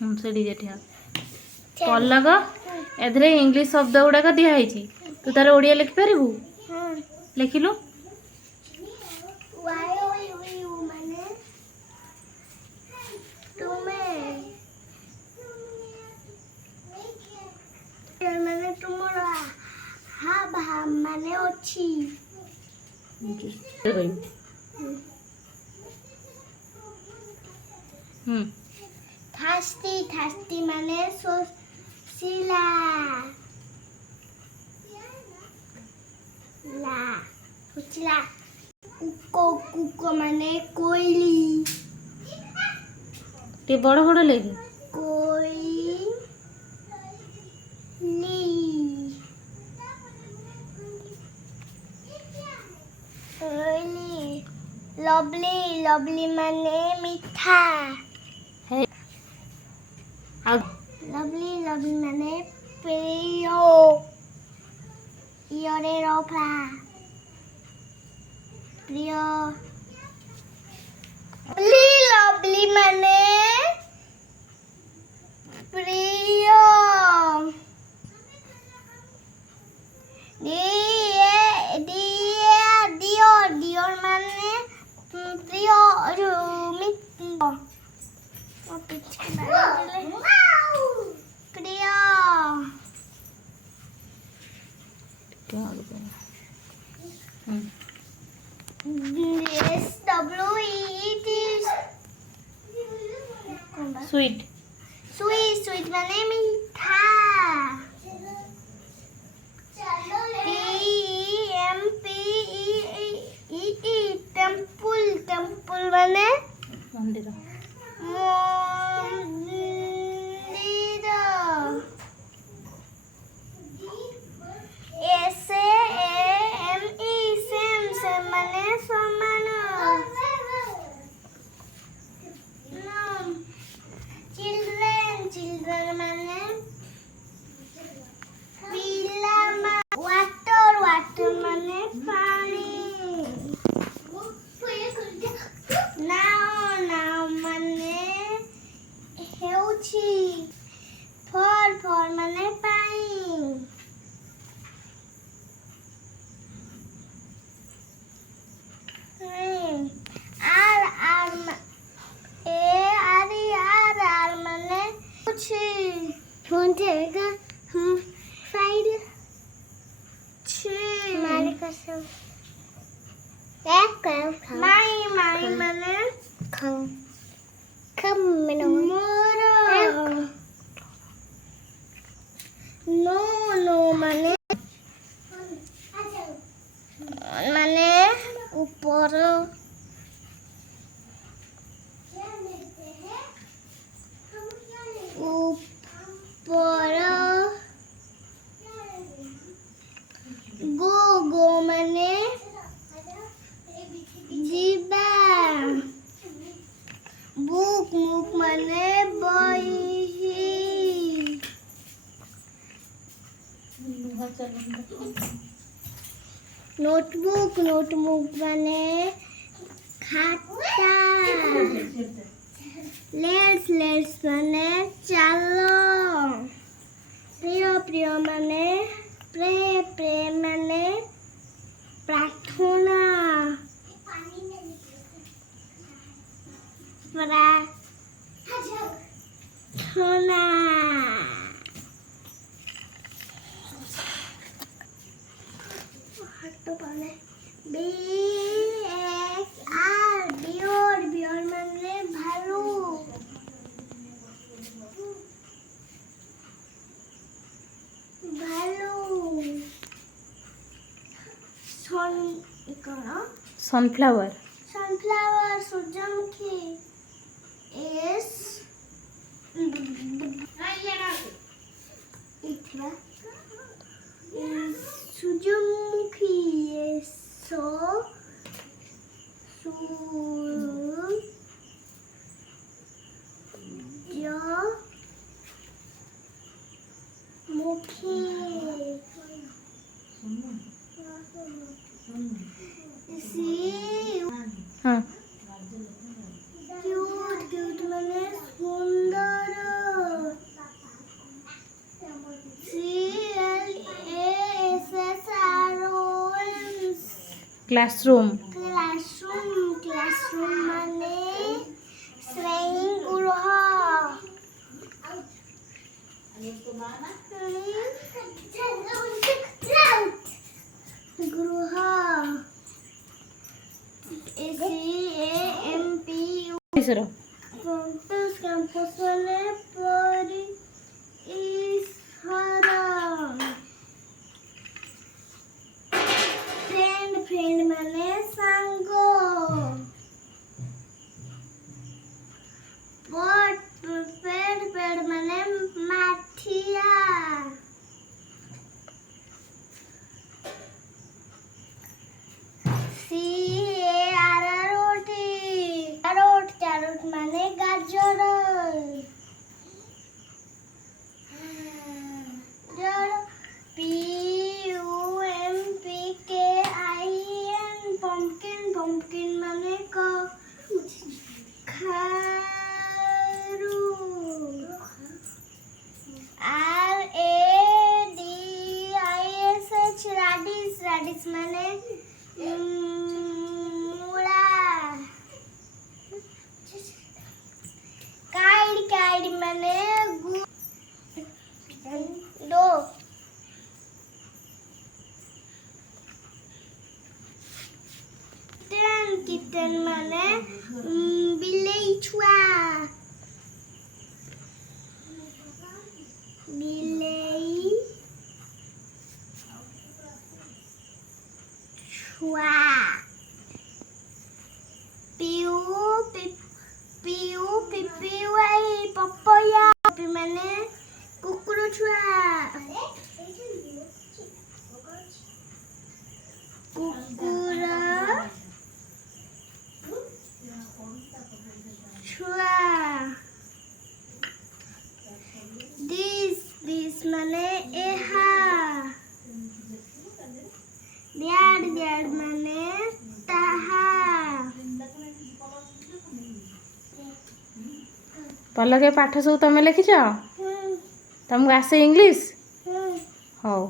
से डीजे ठिया पल्लग एधरे इंग्लिश शब्द गुड़ाक दिखाई तू तार ओडिया लिखि पारू लिखिलु माने तुमरा हा भा माने अछि थास्ती थास्ती माने सोसिला ला सोचिला कुको कुको माने कोइली टे बड़ बड़ लेगी लवली लवली माने मीठा है लवली लवली माने प्रियो इरे रोफा प्रियो लवली लवली माने प्रियो डियोर माने प्रियो प्रियो स्वीट स्वीट स्वीट माने मीठा टेम्पल टेम्पल माने मंदिर माने समान चिल्ड्रन चिल्ड्रन माने वाटर वाटर माने पानी नाव नाव माने हेउछि फर फर माने पानी आर आर आर माने कुछ फोन देगा साइड माने कसम माई माई माने खम मोरो नो नो माने माने ऊपर ऊपर गो गो माने जीवा बुक मुक माने बही नोटबुक नोटबुक माने खाता लेट्स लेट्स माने चलो प्रिय प्रिय माने प्रे प्रे माने प्रार्थना प्रार्थना तो पाने B X R bear bear माने भालू भालू सन इकरा सनफ्लावर सनफ्लावर सूरजमुखी एस इथरा सूरजमुखी सो सूरजमुखी हाँ क्यूट क्यूट माने सुंदर କ୍ଲାସରୁମ୍ କ୍ଲାସରୁମ୍ ମାନେ ଶ୍ରେଣୀ ଗୃହ। ଗୃହ CAMPUS କ୍ୟାମ୍ପସ୍ ମାନେ ପରିସର। ଫ୍ରେଣ୍ଡ ମାନେ ସାଙ୍ଗ। ପେଡ ମାନେ ମାଠିଆ। କ୍ୟାରୋଟ ମାନେ ଗାଜର। PUMPKIN ପମ୍ପକିନ୍ ମାନେ କଖାରୁ। RADISH ରାଡ଼ିଶ ମାନେ ମୂଳା। କାଇଡ ମାନେ ଗୁଣ୍ଡ। କିଟେନ୍ ମାନେ ବିଲେଇ ଛୁଆ। ବିଲେଇ ଛୁଆ। PUPPY ପପୟା ମାନେ କୁକୁର ଛୁଆ। କୁକୁର ଛୁଆ। ଦିସ୍ ମାନେ ଏହା। ବ୍ୟାଡ ମାନେ ତାହା। ପଲକ ଏ ପାଠ ସବୁ ତମେ ଲେଖିଛ? ତମକୁ ଆସେ ଇଂଲିଶ? ହଉ।